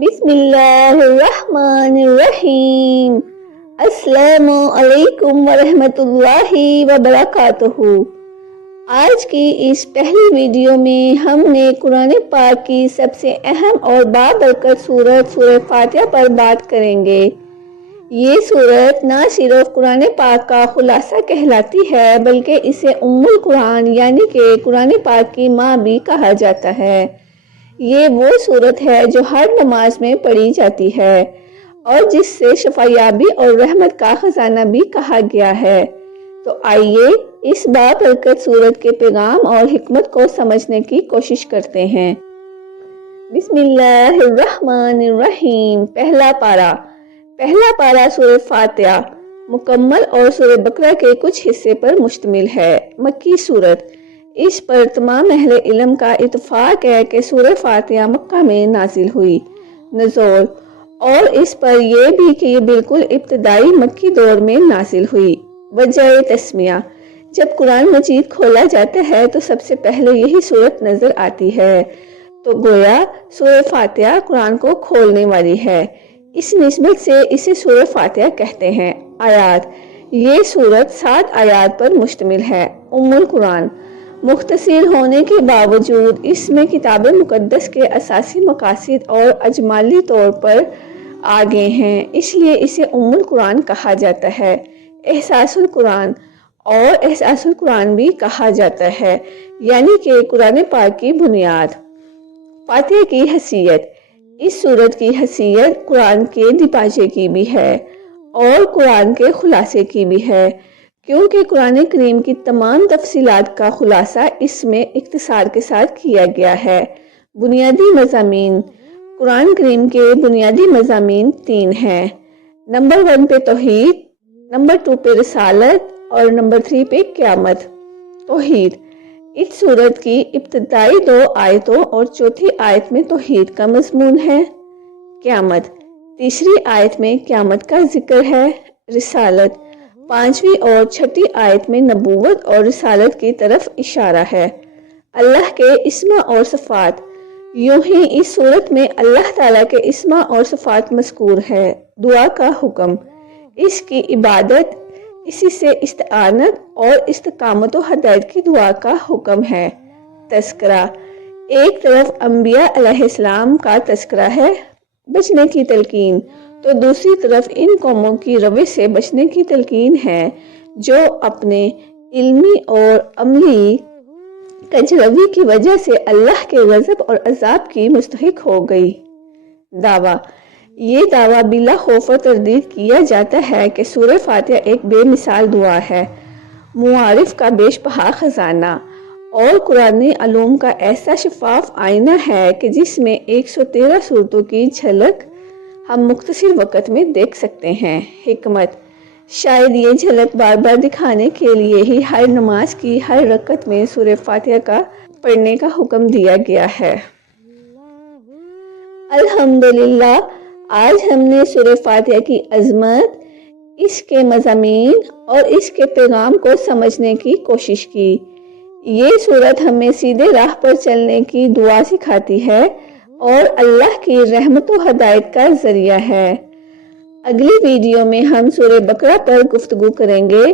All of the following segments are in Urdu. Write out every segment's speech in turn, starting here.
بسم اللہ الرحمن الرحیم۔ السلام علیکم ورحمۃ اللہ وبرکاتہ۔ آج کی اس پہلی ویڈیو میں ہم نے قرآن پاک کی سب سے اہم اور بابرکت سورت سورہ فاتحہ پر بات کریں گے۔ یہ سورت نہ صرف قرآن پاک کا خلاصہ کہلاتی ہے بلکہ اسے ام القرآن یعنی کہ قرآن پاک کی ماں بھی کہا جاتا ہے۔ یہ وہ سورت ہے جو ہر نماز میں پڑھی جاتی ہے اور جس سے شفا یابی اور رحمت کا خزانہ بھی کہا گیا ہے۔ تو آئیے اس بابرکت سورت کے پیغام اور حکمت کو سمجھنے کی کوشش کرتے ہیں۔ بسم اللہ الرحمن الرحیم۔ پہلا پارہ سورہ فاتحہ مکمل اور سورہ بقرہ کے کچھ حصے پر مشتمل ہے۔ مکی سورت۔ اس پر تمام اہل علم کا اتفاق ہے کہ سورہ فاتحہ مکہ میں نازل ہوئی۔ نزول اور اس پر یہ بھی کہ یہ بالکل ابتدائی مکی دور میں نازل ہوئی۔ وجہ تسمیہ: جب قرآن مجید کھولا جاتا ہے تو سب سے پہلے یہی سورت نظر آتی ہے، تو گویا سورہ فاتحہ قرآن کو کھولنے والی ہے، اس نسبت سے اسے سورہ فاتحہ کہتے ہیں۔ آیات: یہ سورت 7 آیات پر مشتمل ہے۔ ام القرآن: مختصر ہونے کے باوجود اس میں کتاب مقدس کے اساسی مقاصد اور اجمالی طور پر آگے ہیں، اس لیے اسے ام القرآن کہا جاتا ہے۔ احساس القرآن اور احساس القرآن بھی کہا جاتا ہے، یعنی کہ قرآن پاک کی بنیاد۔ فاتحہ کی حیثیت: اس سورت کی حیثیت قرآن کے دیباچے کی بھی ہے اور قرآن کے خلاصے کی بھی ہے، کیونکہ قرآن کریم کی تمام تفصیلات کا خلاصہ اس میں اختصار کے ساتھ کیا گیا ہے۔ بنیادی مضامین: قرآن کریم کے بنیادی مضامین 3 ہیں۔ نمبر 1 پہ توحید، نمبر 2 پہ رسالت اور نمبر 3 پہ قیامت۔ توحید: اس سورت کی ابتدائی 2 آیتوں اور چوتھی آیت میں توحید کا مضمون ہے۔ قیامت: تیسری آیت میں قیامت کا ذکر ہے۔ رسالت: 5ویں اور 6ٹھی آیت میں نبوت اور رسالت کی طرف اشارہ ہے۔ اللہ کے اسماء اور صفات: یوں ہی اس صورت میں اللہ تعالیٰ کے اسماء اور صفات مذکور ہے۔ دعا کا حکم: اس کی عبادت، اسی سے استعانت اور استقامت و ہدایت کی دعا کا حکم ہے۔ تذکرہ: ایک طرف انبیاء علیہ السلام کا تذکرہ ہے، بچنے کی تلقین، تو دوسری طرف ان قوموں کی روش سے بچنے کی تلقین ہے جو اپنے علمی اور عملی کجروی کی وجہ سے اللہ کے غضب اور عذاب کی مستحق ہو گئی۔ دعویٰ: یہ دعویٰ بلا خوف و تردید کیا جاتا ہے کہ سورہ فاتحہ ایک بے مثال دعا ہے، معارف کا بیش بہا خزانہ اور قرآنی علوم کا ایسا شفاف آئینہ ہے کہ جس میں 113 صورتوں کی جھلک ہم مختصر وقت میں دیکھ سکتے ہیں۔ حکمت: شاید یہ جھلک بار بار دکھانے کے لیے ہی ہر نماز کی ہر رکعت میں سورہ فاتحہ کا پڑھنے کا حکم دیا گیا ہے۔ الحمدللہ، آج ہم نے سورہ فاتحہ کی عظمت، اس کے مضامین اور اس کے پیغام کو سمجھنے کی کوشش کی۔ یہ سورت ہمیں سیدھے راہ پر چلنے کی دعا سکھاتی ہے اور اللہ کی رحمت و ہدایت کا ذریعہ ہے۔ اگلی ویڈیو میں ہم سورہ بقرہ پر گفتگو کریں گے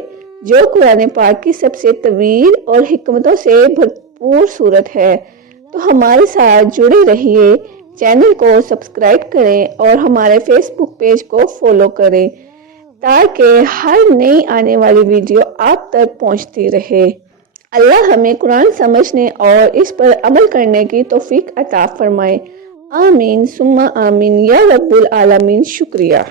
جو قرآن پاک کی سب سے طویل اور حکمتوں سے بھرپور سورت ہے۔ تو ہمارے ساتھ جڑے رہیے، چینل کو سبسکرائب کریں اور ہمارے فیس بک پیج کو فالو کریں تاکہ ہر نئی آنے والی ویڈیو آپ تک پہنچتی رہے۔ اللہ ہمیں قرآن سمجھنے اور اس پر عمل کرنے کی توفیق عطا فرمائے۔ آمین ثم آمین یا رب العالمین۔ شکریہ۔